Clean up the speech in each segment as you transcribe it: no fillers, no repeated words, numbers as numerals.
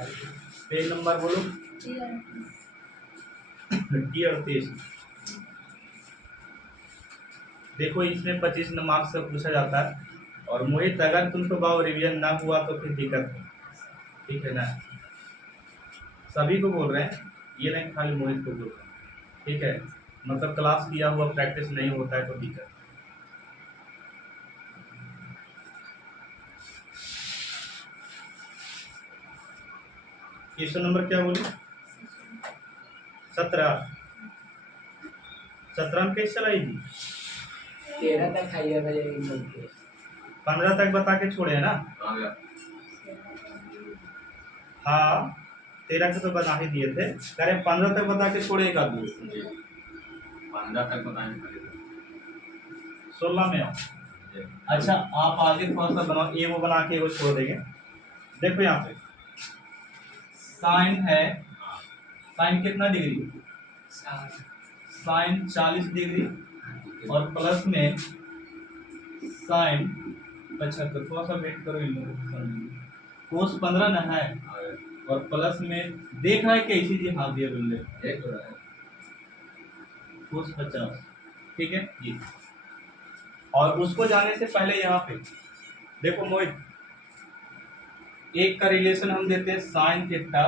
Page number बोलो। T38। देखो इसमें 25 मार्क्स से पूछा जाता है। और मोहित अगर तुमको बाव रिवीजन ना हुआ तो फिर दिक्कत है, ठीक है ना। सभी को बोल रहे हैं, ये नहीं खाली मोहित को बोल रहे हैं, ठीक है। मतलब क्लास किया हुआ प्रैक्टिस नहीं होता है तो दिक्कत। क्वेश्चन नंबर क्या बोले? 17। 17 में कैसे चलाएगी? 13 तक खाइए था, 15 तक बता के छोड़े है ना। हाँ 13 के तो बता ही दिए थे, कह रहे 15 तक बता के छोड़े। एक आदमी 15 तक बताएंगे। 16 में आओ। अच्छा आप आगे थोड़ा सा बनाओ, ये वो बना के वो छोड़ देंगे। देखो यहाँ पे साइन है, साइन कितना डिग्री? साइन 40 डिग्री और प्लस में साइन 75। थोड़ा सा वेट करो, इन लोगों को कोस 15 ना है और प्लस में देख रहा है कैसी जी हाथ दिया बोले देख रहा है कोस 50, ठीक है जी। और उसको जाने से पहले यहाँ पे देखो मोहित, एक का रिलेशन हम देते हैं साइन थीटा,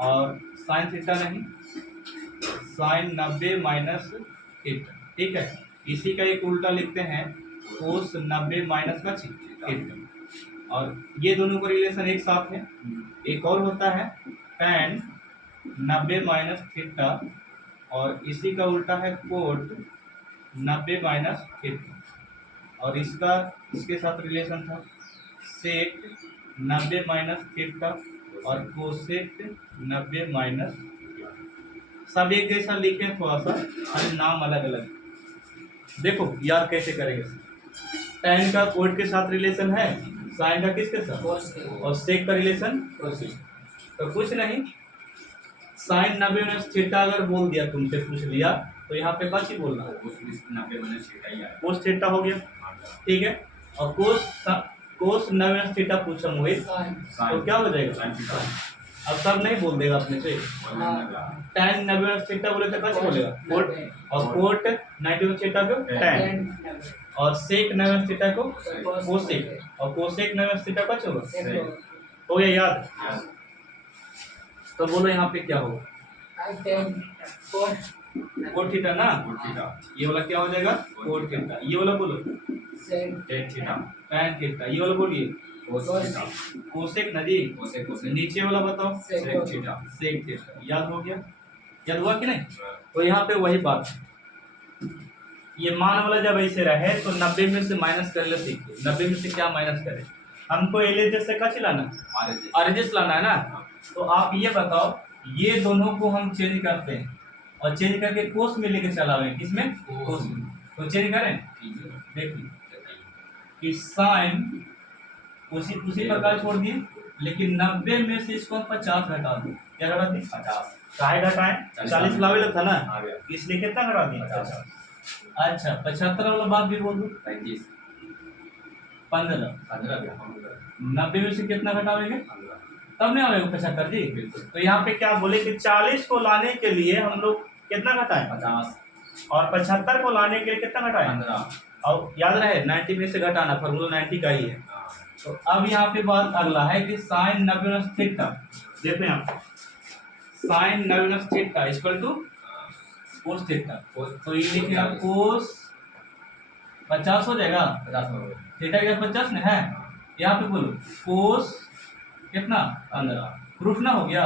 और साइन थीटा नहीं, साइन 90 माइनस थीटा, ठीक है। इसी का एक उल्टा लिखते हैं कोस 90 माइनस का थीटा, और ये दोनों का रिलेशन एक साथ है। एक और होता है tan 90 माइनस थीटा, और इसी का उल्टा है कोट 90 माइनस थीटा, और इसका इसके साथ रिलेशन था सेक 90 माइनस थीटा और कोसेक 90 माइनस। सब एक जैसा लिखे, थोड़ा सा खाली नाम अलग अलग। देखो याद कैसे करेंगे। tan का कोट के साथ रिलेशन है, साइन का किसके साथ, और सेक का रिलेशन तो कुछ नहीं। साइन 90 माइनस थीटा अगर बोल दिया, तुमसे पूछ लिया तो यहाँ पे बच ही बोलना, कोस थीटा हो गया, ठीक है। और कोस 90 माइनस थीटा पूछा मोहित तो क्या हो जाएगा? अब सब नहीं बोल देगा अपने से। tan 90 माइनस थीटा बोले तो कैसे बोलेगा? कोट, और कोट 90 माइनस थीटा को tan, और सेक 90 माइनस थीटा को कोसेक, और कोसेक 90 माइनस थीटा का होगा। हो गया याद? तो बोलो यहाँ पे क्या होगा? कोट थीटा ना, ये वाला क्या हो जाएगा? Cot theta. ये वाला बोलो tan थीटा। ये वाला बोलिए कोसेक ना जी, नीचे वाला बताओ सेक थीटा। याद हो गया? याद हुआ कि नहीं? तो यहाँ पे वही बात है, ये मान वाला जब ऐसे रहे तो 90 में से माइनस कर ले सीखिए। 90 में से क्या माइनस करें? हमको एलएचएस से क्या चलाना है? आरएचएस लाना है ना। तो आप ये बताओ, ये दोनों को हम चेंज करते हैं और चेंज करके कोस में लेके चलावें। किसमें? कोस में। तो चेंज करें, देखिए कि साइन उसी प्रकार छोड़ दिए, लेकिन 90 में से इसको हम 50 घटा दें। क्या घटा दें? 50। काहे घटाएं? 40 लावे था ना, इसलिए कितना घटा दिए? 50। अच्छा 75 वाला बात भी बोल दो। 35 15 90 में से कितना घटावेंगे? तब नहीं आएगा 75 जी। तो यहाँ पे क्या बोले कि 40 को लाने के लिए हम लोग कितना घटाएं? 50। और 75 को लाने के लिए कितना घटाएं? 15। और याद रहे 90 में से घटाना, फॉर्मूला 90 का ही है। तो अब यहाँ पे बात अगला है कि साइन 90 माइनस थीटा। देखो यहाँ sine 90 minus theta equal to cos theta. तो ये लिखेगा कोस 50 हो जाएगा, थीटा क्या 50 में है? यहाँ पे बोलो कोस कितना? 15। प्रूफ ना हो गया?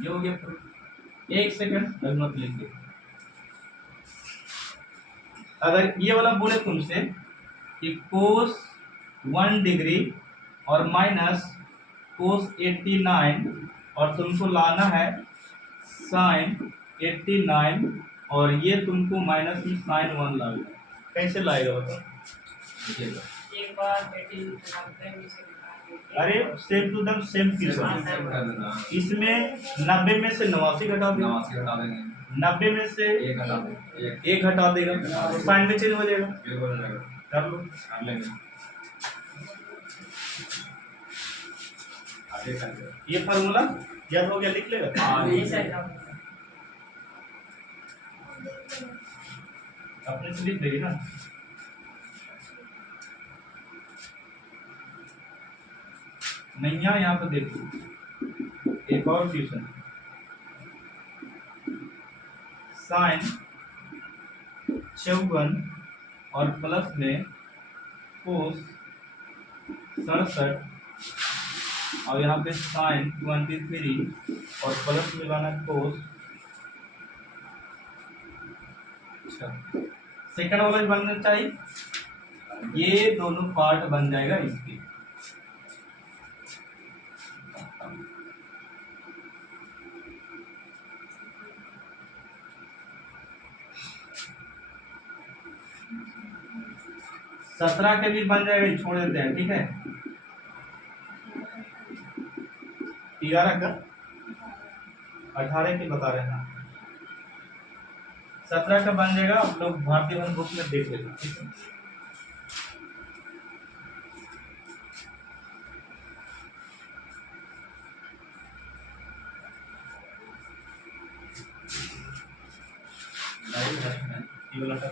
ये हो गया प्रूफ। एक सेकंड मत लिखिए। अगर ये वाला बोले तुमसे कि कोस 1 डिग्री और माइनस कोस 89, और तुमको लाना है साइन 89, और ये तुमको माइनस में साइन 1 लाएगा, कैसे लाएगा बताओ? एक बार अरे सेम टू दम सेम क्वेश्चन। इसमें 90 में से 89 घटा देंगे, 90 में से एक घटा देगा, साइन में चेंज हो जाएगा। कर लो, कर लेंगे। आगे कर दो। ये फार्मूला याद हो गया, लिख लेगा। हाँ ये ये सर अपने से लिख लेगी ना। नैया यहाँ पर देखो, एक और क्वेश्चन, साइन 54 और प्लस में कोस 67 और यहाँ पे साइन 23 और प्लस में लाना कोस। अच्छा, सेकंड वाला भी बनना चाहिए, ये दोनों पार्ट बन जाएगा इसके। सत्रह के भी बन जाएगा, छोड़ देते हैं, ठीक है। 11 का 18 की बता रहे हैं, 17 का बन जाएगा। आप लोग भारतीय वन बुक में देख लेना, ठीक है। ये वाला था।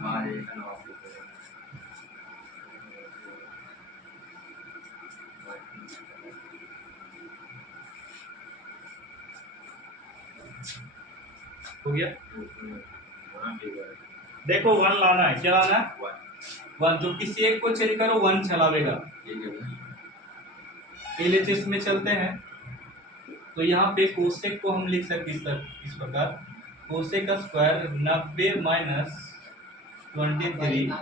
हाँ ये करना आपको। हो गया। हाँ ठीक है। देखो वन लाना है, क्या लाना है? One one. तो किसी एक को चेंज करो, वन चलावेगा। ठीक है भैया। एलएचएस में चलते हैं तो यहाँ पे कोसेक को हम लिख सकते इस प्रकार, कोसेक का स्क्वायर 90 माइनस 23,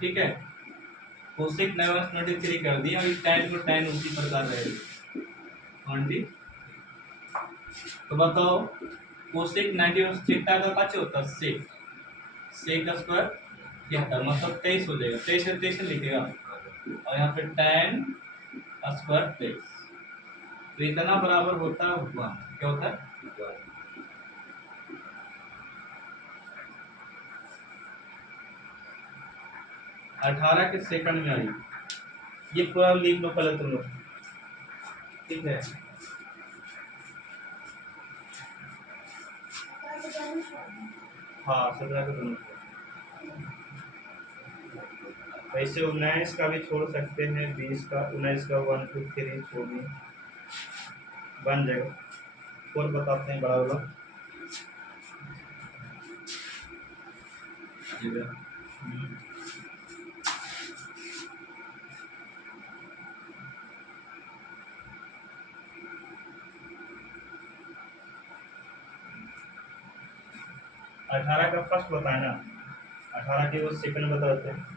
ठीक है। कोसेक 90 माइनस 23 कर दिया, अभी tan को tan उसी प्रकार रहेगा 20। तो बताओ कोसेक 90 माइनस थीटा का क्या होता है? सेक, सेक का स्क्वायर 73, मतलब 23 हो जाएगा। 23 से 23 लिखेगा और यहाँ पे tan स्क्वायर 23, तो इतना बराबर होता है 1। क्या होता है? 18 के सेकंड में आई। ये पूरा लिख लो पहले तुम लोग, ठीक है। हाँ 17 के दोनों। वैसे 19 का भी छोड़ सकते हैं, 20 का, 19 का 1 2 3 24 बन जाएगा। और बताते हैं बड़ा वाला। ठीक है। 18 का फर्स्ट बताना, 18 के वो सेकंड बता देते हैं।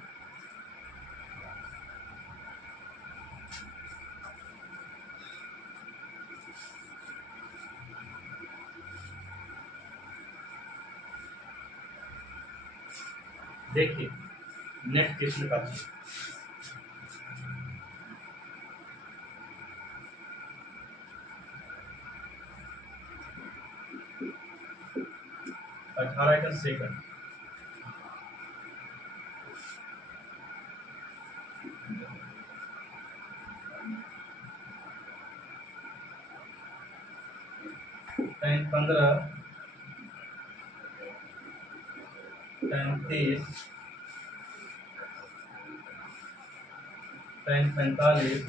देखिए नेक्स्ट क्वेश्चन का चीज, अठारह का second, tan 15, tan 30, tan 45,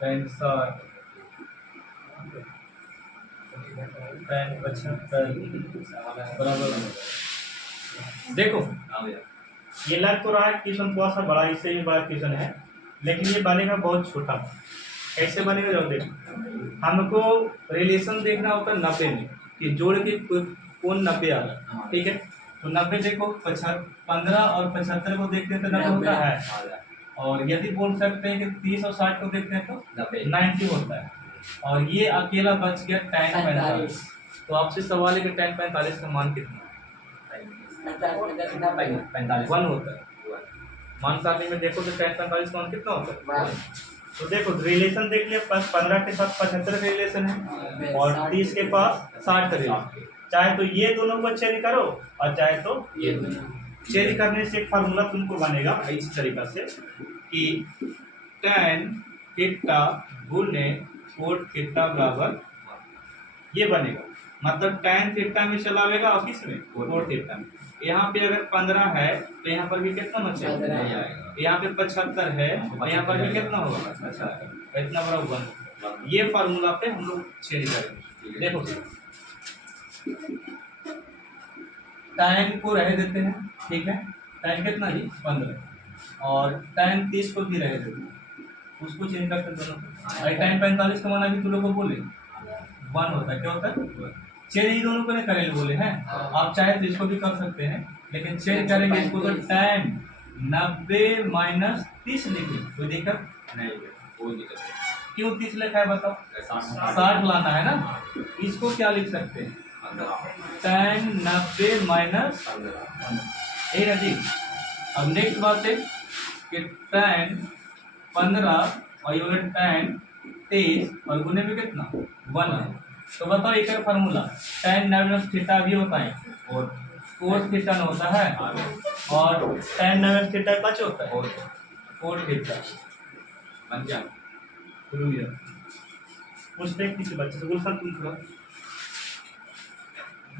tan 60, tan 75 बराबर। देखो हाँ भैया। ये लग तो रहा है क्वेश्चन थोड़ा सा बड़ा, इससे भी बड़ा क्वेश्चन है, लेकिन ये बनेगा बहुत छोटा। कैसे बनेगा जब देखो, हमको रिलेशन देखना होता है 90 में कि जोड़ के कौन 90 आ रहा है, ठीक है। तो 90 देखो 15 और 75 को देखते हैं तो 90 होता है, और यदि बोल सकते हैं कि 30 और 60 को देखते हैं तो 90 90 होता है। और ये अकेला बच गया tan 45। तो आपसे सवाल है कि tan 45 का मान कितना है? 45 1 होता है। मान सारणी में देखो तो tan 45 का मान कितना होता है? तो देखो रिलेशन देख लिया, 15 के साथ 75 का रिलेशन है और 30 के पास 60 का रिलेशन। चाहे तो ये दोनों को चेंज करो और चाहे तो ये चेंज करने से एक फार्मूला तुमको बनेगा इस तरीका से कि tan थीटा गुने कोट थीटा बराबर ये बनेगा। मतलब tan थीटा में चलावेगा और किस में कोट थीटा में। यहाँ पे अगर 15 है तो यहाँ पर भी कितना बचेगा? यहाँ पे 75 है तो यहाँ पर भी कितना होगा? 75। इतना बड़ा 1। ये फार्मूला पे हम लोग चेंज करेंगे। देखो tan को रह देते हैं, ठीक है। tan कितना जी? 15 और tan 30 को भी रह देते हैं, उसको चेंज करते दोनों को। और tan 45 का मान अभी तुम लोग को बोले 1 होता है। क्या होता है? चेंज ही दोनों को नहीं करेंगे बोले हैं। आप चाहे तो इसको भी कर सकते हैं लेकिन चेंज करेंगे इसको तो tan 90 माइनस 30 लिखेंगे। कोई दिक्कत नहीं, कोई दिक्कत नहीं। क्यों 30 लिखा है बताओ? 60 लाना है ना। इसको क्या लिख सकते हैं? tan 90 minus 15। ना जी। अब नेक्स्ट बात है कि tan 15 और ये वाला tan 23 और गुने में कितना 1 है। तो बताओ एक फार्मूला tan 90 थीटा भी होता है और कोस थीटा न होता है और tan 90 थीटा कच होता है कोस थीटा बन गया। कुछ देख किसी बच्चे से गुलशन तुम थोड़ा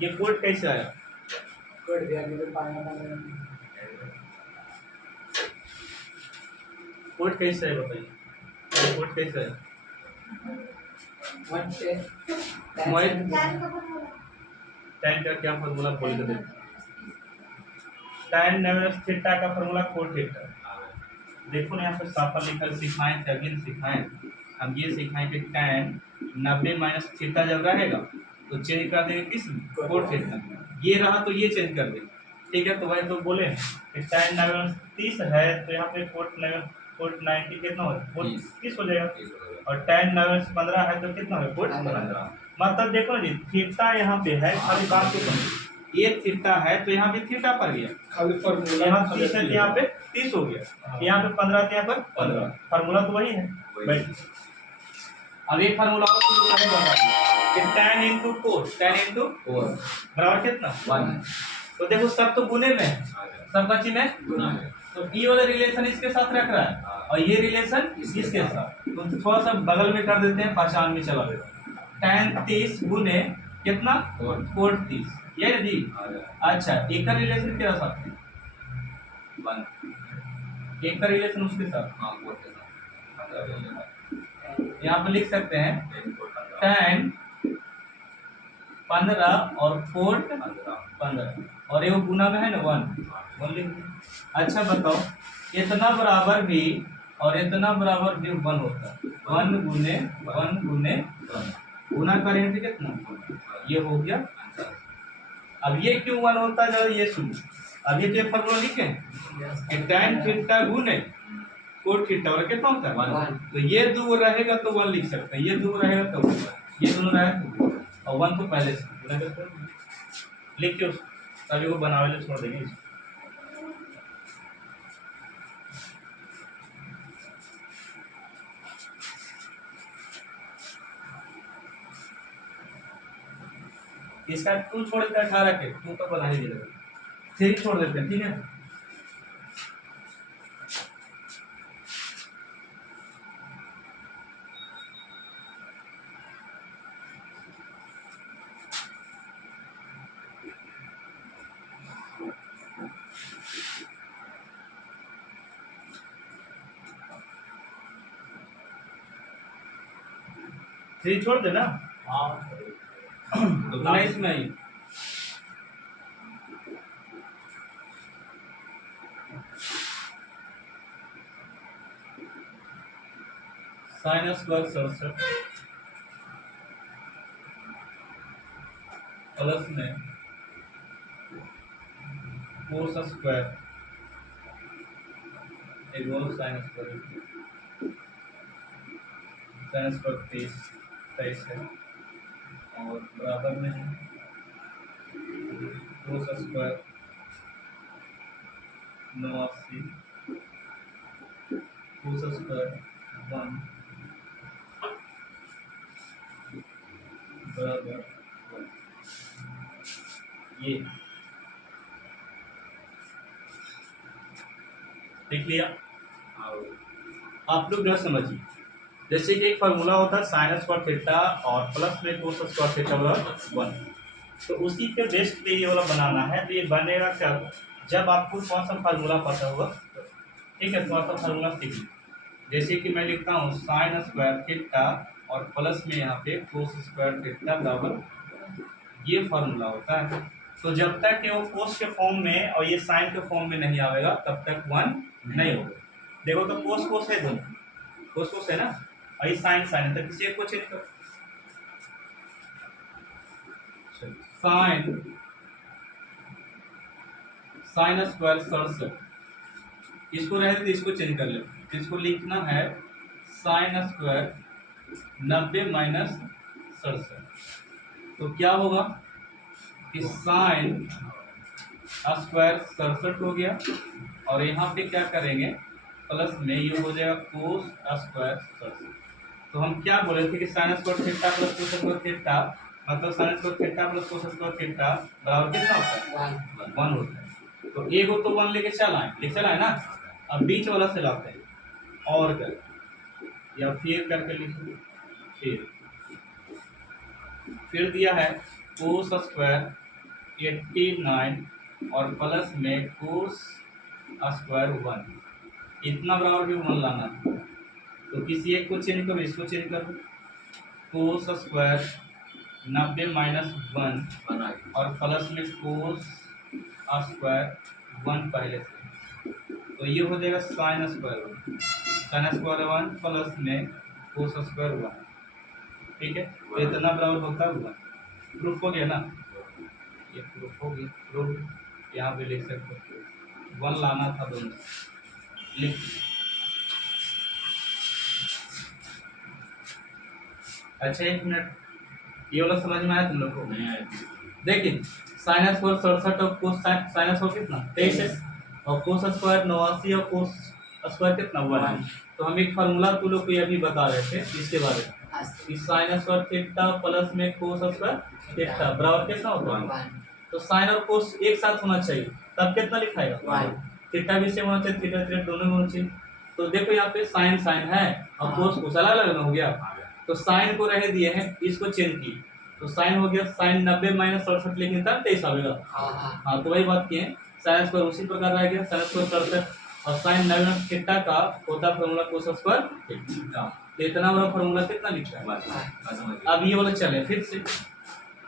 ये कोड कैसे आया? कोड कैसे है बताइए, कोड कैसे है? tan का क्या फार्मूला बोल के देखो। tan 90 थीटा का फार्मूला कोड थीटा। देखो ना यहाँ पे साफा लिखकर सिखाएं थे, अगेन सिखाएं। हम ये सिखाएं कि tan 90 माइनस थीटा जब रहेगा तो चेंज कर देंगे किस कोड थीटा। ये रहा तो ये चेंज कर देंगे, ठीक है। तो वही तो बोले कि tan 90 30 है तो यहाँ पे कोड 90 कितना हो जाएगा? 30 हो जाएगा। और tan 90 15 है तो कितना हो कोड 15। मतलब देखो ना जी थीटा यहाँ पे है, खाली बात को समझो। ये थीटा है तो यहाँ पे थीटा पर गया, खाली फॉर्मूला यहाँ 30 है तो यहाँ पे 30 हो गया, यहाँ पे 15 तो यहाँ पर 15। फार्मूला तो वही है। बैठ अब एक फार्मूला और तुम लोग नहीं बता कि tan into cos, tan into बराबर कितना 1। तो देखो सब तो गुने में है, सब बची में तो ये वाला रिलेशन इसके साथ रख रहा है और ये रिलेशन इसके साथ। तो थोड़ा सा बगल में कर देते हैं, पहचान में चला देता tan 30 गुने कितना कोट 30, ये ना जी। अच्छा एक का रिलेशन क्या साथ है? 1 एक का रिलेशन उसके साथ हाँ कोड के साथ यहाँ पे लिख सकते हैं tan 15 और कोट 15 और ये वो गुना में है ना 1 लिख दो। अच्छा बताओ इतना बराबर भी और इतना बराबर भी 1 होता है। 1 गुने गुना करेंगे तो कितना ये हो गया आंसर। अब ये क्यों 1 होता है जरा ये सुनो। अब ये तो फार्मूला लिखे कि tan थीटा गुने कोट थीटा और कितना होता है 1। तो ये दो रहेगा तो 1 लिख सकते हैं, ये दो रहेगा तो 1, ये दोनों रहेगा तो और 1 तो पहले से लिख के तभी वो बनावे ले छोड़ देंगे। इसका 2 छोड़ देते हैं 18 के 2 तो बना ही देगा, 3 छोड़ देते हैं, ठीक है। थ्री छोड़ देना हाँ 19 में आई sin स्क्वायर 67 प्लस में cos square equal sine square 23 है और बराबर में है कोस स्क्वायर 89 कोस स्क्वायर 1 बराबर ये देख लिया। आप लोग जो समझिए, जैसे कि एक फार्मूला होता है साइन स्क्वायर थीटा और प्लस में कोस स्क्वायर थीटा बराबर 1, तो उसी पे बेस्ट पे ये वाला बनाना है। तो ये बनेगा कब, जब आपको थोड़ा सा फार्मूला पता होगा, ठीक है, थोड़ा सा फार्मूला सीख लीजिए। जैसे कि मैं लिखता हूँ साइन स्क्वायर थीटा और प्लस में यहाँ पे कोस स्क्वायर थीटा बराबर, ये फार्मूला होता है। तो जब तक कि वो कोस के फॉर्म में और ये साइन के फॉर्म में नहीं आएगा तब तक 1 नहीं होगा। देखो तो कोस कोस है, दोनों कोस कोस है ना, और ये साइन साइन है, तो किसी एक को चेंज करो। साइन साइन स्क्वायर 67, इसको रहे तो इसको चेंज कर ले, इसको लिखना है साइन स्क्वायर 90 माइनस 67। तो क्या होगा कि साइन स्क्वायर 67 हो गया और यहाँ पे क्या करेंगे प्लस में ये हो जाएगा कोस स्क्वायर 67। तो हम क्या बोले थे कि sine square theta plus cos square theta, मतलब sine square theta plus cos square theta बराबर कितना होता है 1 होता है। तो एक तो 1 लेके चल आए ना, अब बीच वाला से लाते हैं और कर या फिर करके लिखो, फिर दिया है कोस स्क्वायर 89 और प्लस में कोस स्क्वायर 1, इतना बराबर भी 1 लाना है। तो किसी एक को चेंज करो, इसको चेंज करो, कोस स्क्वायर 90 माइनस 1 और प्लस में कोस स्क्वायर 1 पहले से, तो ये हो जाएगा साइन स्क्वायर 1 प्लस में कोस स्क्वायर 1, ठीक है। तो इतना बराबर होता है 1। प्रूफ हो गया ना, ये प्रूफ हो गया। प्रूफ यहाँ पे लिख सकते हो, 1 लाना था दोनों, लिख। अच्छा 1 मिनट, ये वाला समझ में आया तुम लोग को? देखिए साइन स्क्वायर 67 और कोस साइन स्क्वायर कितना 23 है और कोस स्क्वायर 89 और कोस स्क्वायर कितना 1। तो हम एक फार्मूला तुम लोग को ये अभी बता रहे थे इसके बारे में कि साइन स्क्वायर थीटा प्लस में कोस स्क्वायर थीटा बराबर कितना होता है 1। तो साइन और कोस एक साथ होना चाहिए, तब कितना लिखाएगा 1। थीटा भी सेम होना चाहिए, थीटा थीटा दोनों में होना चाहिए। तो देखो यहाँ पे साइन साइन है और कोस कोस अलग अलग हो गया, तो साइन को रह दिए हैं, इसको चेंज किए, तो साइन हो गया साइन 90 माइनस 67 लिखेंगे तब 23 आएगा। हाँ तो वही बात किए, साइन स्क्वायर उसी प्रकार रह गया, साइन स्क्वायर 67 और साइन 90 माइनस थीटा का होता फार्मूला कोस स्क्वायर थीटा। तो इतना बड़ा फार्मूला कितना लिखा है। अब ये वाला चले फिर से,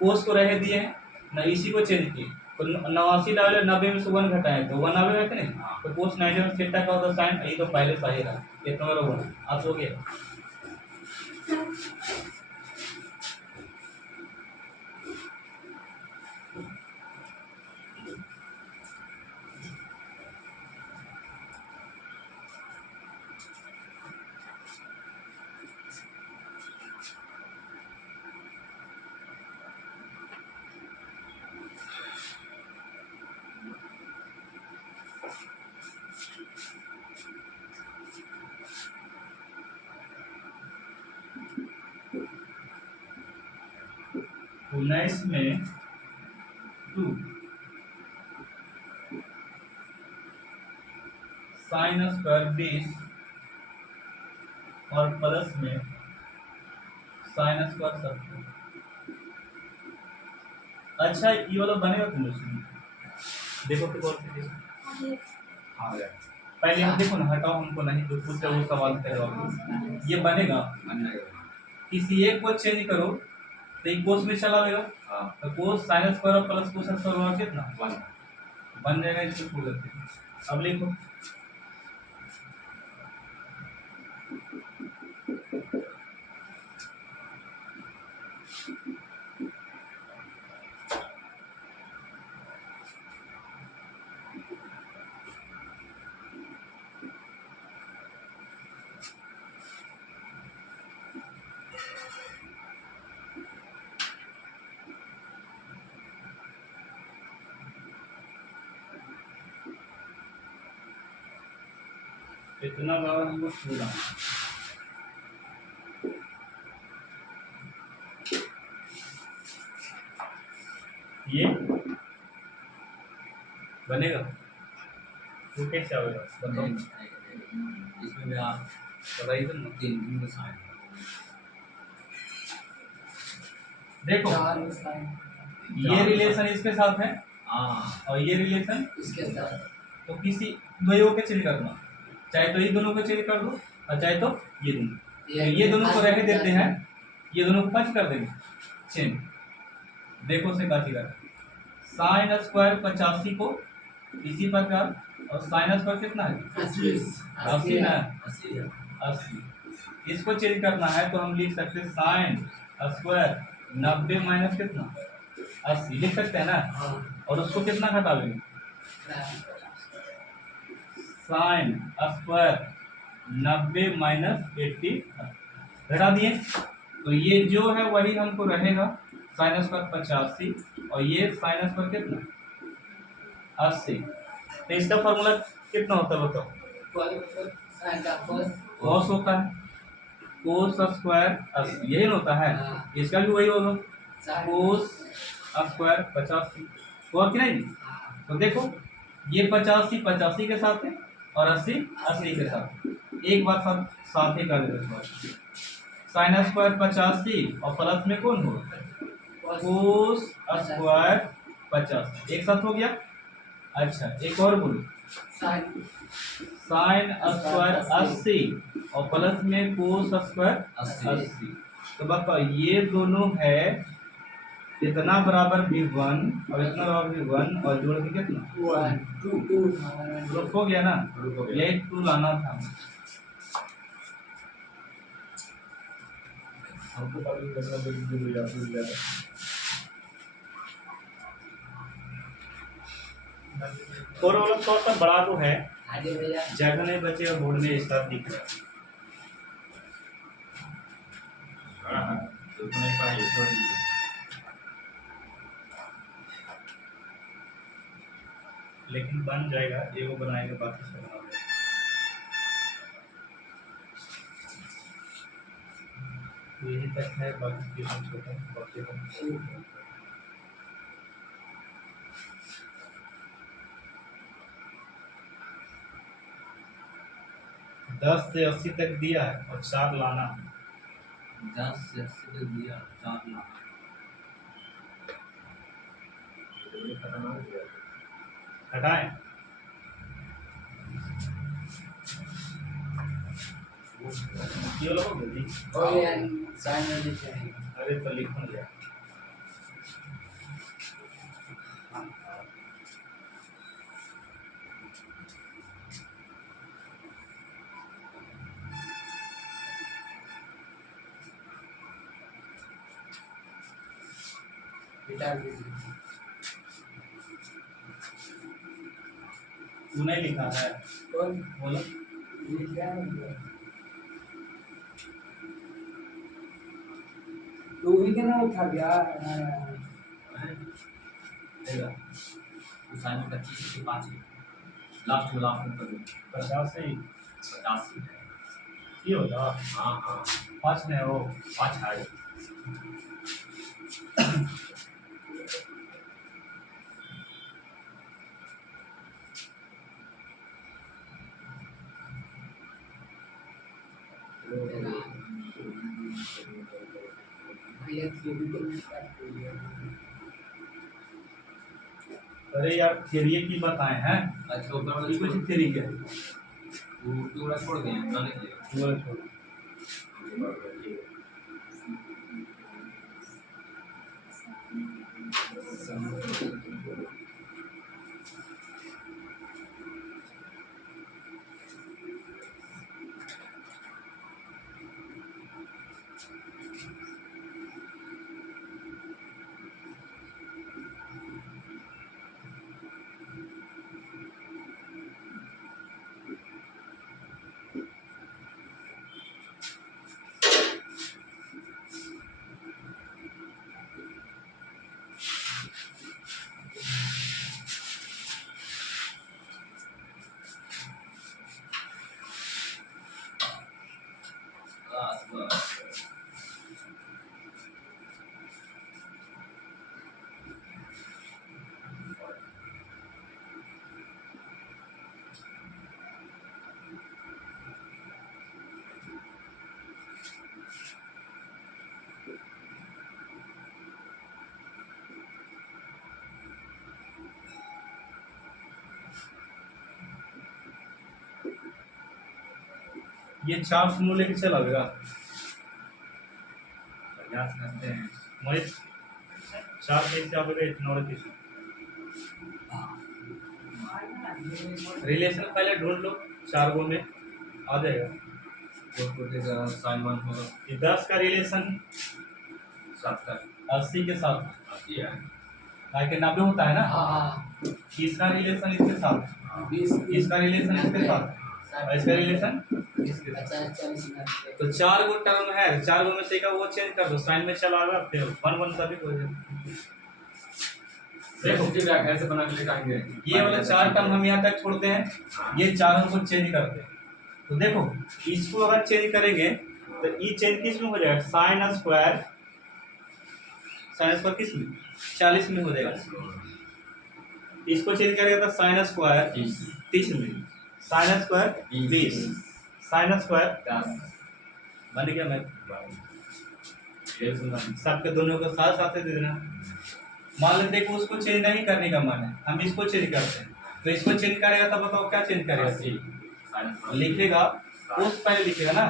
कोस को रह दिए हैं ना, इसी को चेंज किए, तो 89 डाले 90 में से 1 घटाए तो 1 आवेगा कि नहीं। तो कोस 90 माइनस थीटा का होता साइन, ये तो पहले सही रहा, इतना बड़ा 1 आप हो गया। उन्नीस में 2 साइन स्क्वायर 20 और प्लस में साइन स्क्वायर 70। अच्छा ये वाला बनेगा तुम लोग देखो तो गौर से देखो, हाँ पहले हम देखो ना, हटाओ हमको नहीं जो पूछते वो सवाल करो, ये बनेगा किसी एक को चेंज करो तो एक कोस में चला आएगा, तो कोस साइन स्क्वायर और प्लस कोस स्क्वायर होगा कितना 1 बन जाएगा, इसको खोल देते हैं। अब लिखो इतना बराबर हमको टू लाना। ये बनेगा तो कैसे आएगा बताओ। इसमें भी आप बताइए तो ना। तीन साइन देखो चार में साइन ये रिलेशन इसके साथ है हाँ और ये रिलेशन इसके साथ तो किसी दो को चेंज करना, चाहे तो ये दोनों को चेंज कर दो और चाहे तो ये दोनों, तो ये दोनों को रह देते हैं, ये दोनों को कट कर देंगे चेंज। देखो से काटी कर साइन स्क्वायर 85 को इसी प्रकार और साइन स्क्वायर कितना है 80 ना 80, इसको चेंज करना है तो हम लिख सकते हैं साइन स्क्वायर 90 माइनस कितना 80 लिख सकते हैं ना, और उसको कितना घटा लेंगे साइन स्क्वायर 90 माइनस 80 घटा दिए, तो ये जो है वही हमको रहेगा साइन स्क्वायर 85 और ये साइन स्क्वायर कितना 80। तो इसका फॉर्मूला कितना होता है बताओ। साइन का cos कॉस होता है कोस स्क्वायर 80 यही ना होता है, इसका भी वही होगा कोस स्क्वायर 85 हुआ कि नहीं। तो देखो ये 85 के साथ है और 80 के साथ, एक बार साथ ही कर देते साइन स्क्वायर 85 और प्लस में कौन हो कोस स्क्वायर 50 एक साथ हो गया। अच्छा एक और बोलो साइन साइन स्क्वायर 80 और प्लस में कोस स्क्वायर 80। तो बताओ ये दोनों है इतना बराबर भी 1 और इतना बराबर भी 1 और जोड़ के कितना 1 2 2 ग्रुप हो गया ना, यही 2 लाना था हमको कभी और वो लोग थोड़ा सा बड़ा तो है आगे भैया जगह नहीं बचे और बोर्ड में स्टार दिख रहा है। लेकिन बन जाएगा, ये वो बनाएगा बाकी सब बना देगा। यही तक है, बाकी क्वेश्चन छोटा बाकी हम 10 से 80 तक दिया है और 4 लाना है। 10 से 80 तक दिया 4 लाख हटाएं ये लोग जल्दी और ये साइन में लिख रहे हैं अरे तो लिखूं गया बेटा दीजिए तूने लिखा है कौन बोलो लिख रहा है तू ही के ना उठा गया देगा उस साइन में 25 से 5 लास्ट में कर दो 50 से 85 ये होगा हाँ हाँ 5 में हो 5 है भैया ये भी तो स्टार्ट कर दिया अरे यार थ्योरी की बताए हैं अच्छा ऊपर ये वाला कुछ थ्योरी क्या वो पूरा छोड़ दिए ना लिखिए पूरा छोड़ ये 4 शून्य लेके चला गया प्रयास करते हैं। मोहित 4 कैसे आवेगा इतना और किसी रिलेशन पहले ढूंढ लो 4 गो में आ जाएगा। साइन 1 होगा 10 का रिलेशन 70 80 के साथ 80 है। भाई के 90 होता है ना। हाँ 30 का रिलेशन इसके साथ, 20 इसका रिलेशन इसके साथ और इसका रिलेशन इसके साथ। 50 40 मिनट तो 4 गो टर्म है, 4 गो में से एक का वो चेंज कर दो, साइन में चला गया फिर 1 1 सभी हो जाएगा। देखो घर से बना के लेकर आएंगे। ये वाला 4 टर्म हम यहाँ तक छोड़ते हैं, ये चारों को चेंज करते हैं। तो देखो इसको अगर चेंज करेंगे तो ये चेंज किस में हो जाएगा, साइन स्क्वायर किस में 40 में हो जाएगा। इसको चेंज करेगा तो साइन स्क्वायर 30 में, साइन स्क्वायर 20, साइन स्क्वायर 10 बन गया। मैं सबके दोनों को साथ साथ दे देना। मान लेते देखो उसको चेंज नहीं करने का मन है, हम इसको चेंज करते हैं, तो इसको चेंज करेगा तो बताओ क्या चेंज करेगा, लिखेगा कोस पहले लिखेगा ना,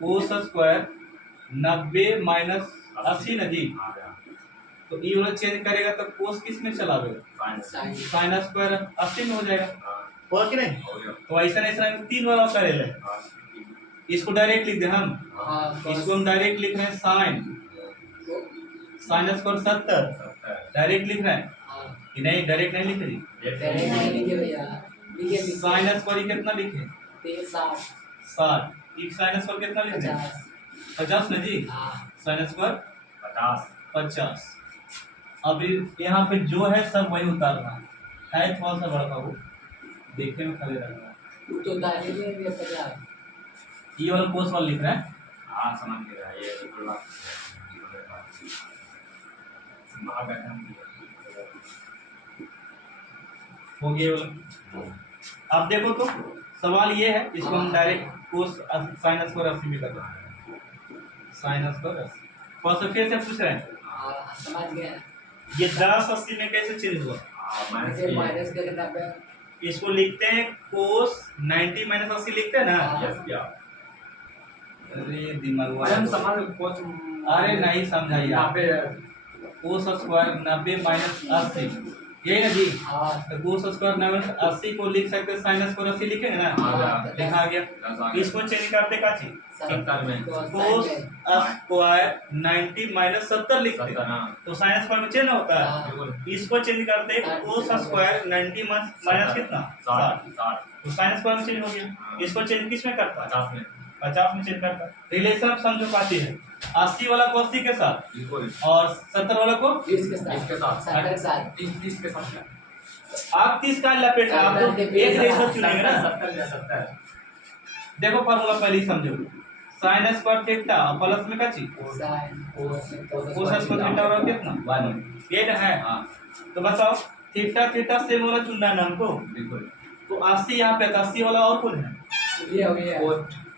कोस स्क्वायर 90 माइनस 80 ना जी। तो ये वाला चेंज करेगा तो कोस किस में चला गया, साइन स्क्वायर 80 में हो जाएगा, हो कि नहीं। तो ऐसा ऐसा 3 वाला करे ले, इसको डायरेक्ट लिख दे हम, इसको हम डायरेक्ट लिख रहे हैं साइन स्क्वायर 70 डायरेक्ट लिख रहे हैं कि नहीं, डायरेक्ट नहीं लिख रही। साइन स्क्वायर कितना लिखे 60, एक साइन स्क्वायर कितना लिखे 50 ना जी, साइन स्क्वायर 50। अब यहाँ पे जो है सब वही उतारना है थोड़ा सा बड़ा वो देखने में खड़े रहना। तो दाहिने में 50 ये वाला कोस वाला लिख रहा है। हाँ समझ गया, ये हो गया वाला। अब देखो तो सवाल ये है, इसको हम डायरेक्ट कोस साइन स्क्वायर 80 में कर रहे हैं, साइन स्क्वायर 80 कौन सा फिर से पूछ रहे हैं। समझ गया। ये 10 80 में कैसे चेंज हुआ, माइनस करके दाबे इसको लिखते हैं कोस 90 माइनस 80 लिखते हैं ना। यस क्या अरे दिमाग हम वाला, समझ कोच अरे नहीं समझाइए यहाँ आप। पे कोस स्क्वायर 90 माइनस 80 यही ना जी। तो कोस स्क्वायर माइनस 80 को लिख सकते हैं, साइन स्क्वायर 80 लिखेंगे ना, लिखा गया। इसको चेंज करते का चीज 70 में कोस स्क्वायर 90 माइनस 70 लिखते हैं, तो साइन स्क्वायर में चेंज होता है। इसको चेंज करते हैं कोस स्क्वायर 90 माइनस कितना 60, तो साइन स्क्वायर में चेंज हो गया। इसको चेंज किस में करता है 50 में चेंज करता है। रिलेशन समझो काटी है, 80 वाला को 80 के साथ और 70 वाला को 20 के साथ 60 के साथ 30 के साथ आप 30 का लपेट आप तो एक रेशो चुनेंगे ना। 70 देखो फॉर्मूला पहले ही समझो, साइन स्क्वायर थीटा प्लस में का चीज साइन कोस स्क्वायर थीटा और कितना 1 ये ना है। तो बताओ थीटा थीटा सेम वाला चुनना है ना हमको, बिल्कुल तो 80 यहाँ पे 80 वाला और कौन है, ये हो गया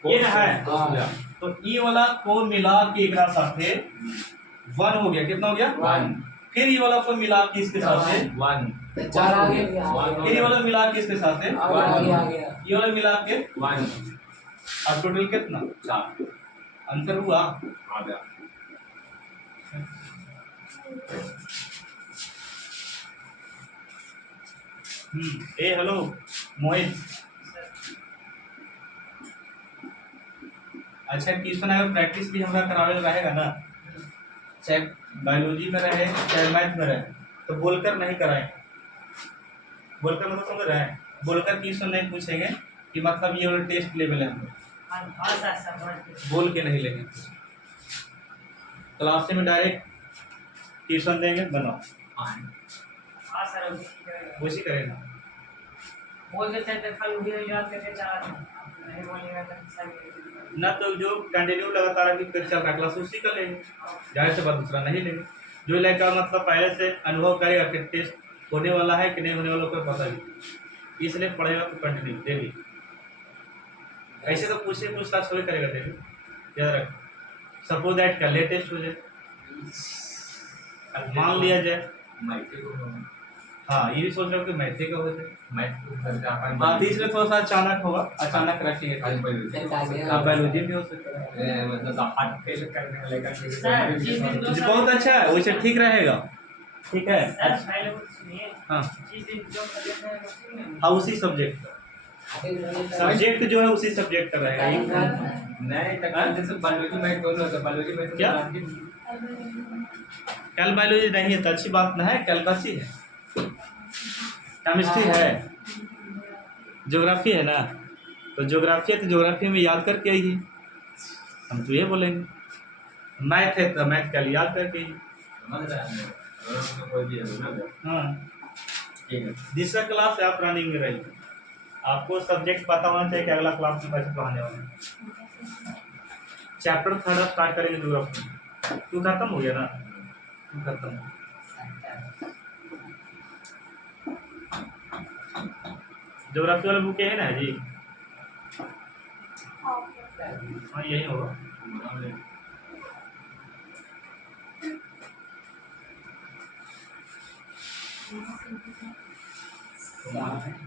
ये ना है। तो ई वाला को मिला के एक साथे 1 हो गया, कितना हो गया 1, फिर ये वाला को मिला के इसके साथ 1 चार आ गया फिर ये वाला मिला के इसके साथ आ गया ये वाला मिला के 1 अब टोटल कितना 4 आंसर हुआ। आ गया। ए हेलो मोहित, अच्छा ट्यूशन अगर प्रैक्टिस भी हमारा करावे रहेगा ना, चाहे बायोलॉजी में रहे चाहे मैथ में रहे, तो बोलकर नहीं कराएंगे। बोलकर मतलब समझ रहे हैं, बोलकर ट्यूशन नहीं पूछेंगे कि मतलब ये वाला टेस्ट लेवल है, हम बोल के नहीं लेंगे। क्लास में डायरेक्ट ट्यूशन देंगे, बनाओ उसी करेगा। बोल देते हैं तो कल वीडियो याद करके चला नहीं बोलेगा तो ना तो जो कंटिन्यू लगातार अभी चल रहा है क्लास उसी का लेंगे, जाहिर से बात दूसरा नहीं लेंगे। जो लेगा मतलब पहले से अनुभव करेगा कि टेस्ट होने वाला है कि नहीं होने वाला कोई पता नहीं, इसलिए पढ़ेगा तो कंटिन्यू डेली। ऐसे तो पूछताछ थोड़ी करेगा डेली, याद रख। सपोज दैट का लेटेस्ट हो जाए, मान लिया जाए हाँ, ये भी सोच रहा हूँ कि मैथ ही का हो जाए। मैथ करके अपन हाँ, तो इसलिए थोड़ा सा अचानक होगा, अचानक रखेंगे। आज बायोलॉजी फिर आ गया। हाँ, बायोलॉजी भी हो सकता है। मतलब हार्ट फेल करने का लेकर सर, जी, बिंदु जी, बहुत अच्छा है, वैसे ठीक रहेगा। ठीक है। सर पहले वो सुनिए। हाँ जिस दिन जो सब्जेक्ट है उसी में हाँ, उसी सब्जेक्ट का आगे उन्होंने कहा- सब्जेक्ट जो है उसी सब्जेक्ट का रहेगा। नहीं तक जैसे बायोलॉजी में दोनों होता बायोलॉजी में तो क्या? कल बायोलॉजी नहीं है तो अच्छी बात ना है, कल कैसी है, केमिस्ट्री है, ज्योग्राफी है ना, तो ज्योग्राफी है तो ज्योग्राफी में याद करके आइए, हम तो ये बोलेंगे। मैथ है तो मैथ कल याद करके आइए। समझ रहे हैं तो कोई भी है ना। हाँ, ठीक है दूसरा क्लास से आप रनिंग में रहिए, आपको सब्जेक्ट पता होना चाहिए कि अगला क्लास में कैसे पढ़ाने वाले हैं। चैप्टर थर्ड स्टार्ट करेंगे ज्योग्राफी। तू खत्म हो गया ना? तू खत्म। ज्योग्राफी वाला बुक है ना जी? हाँ, यही होगा। हाँ।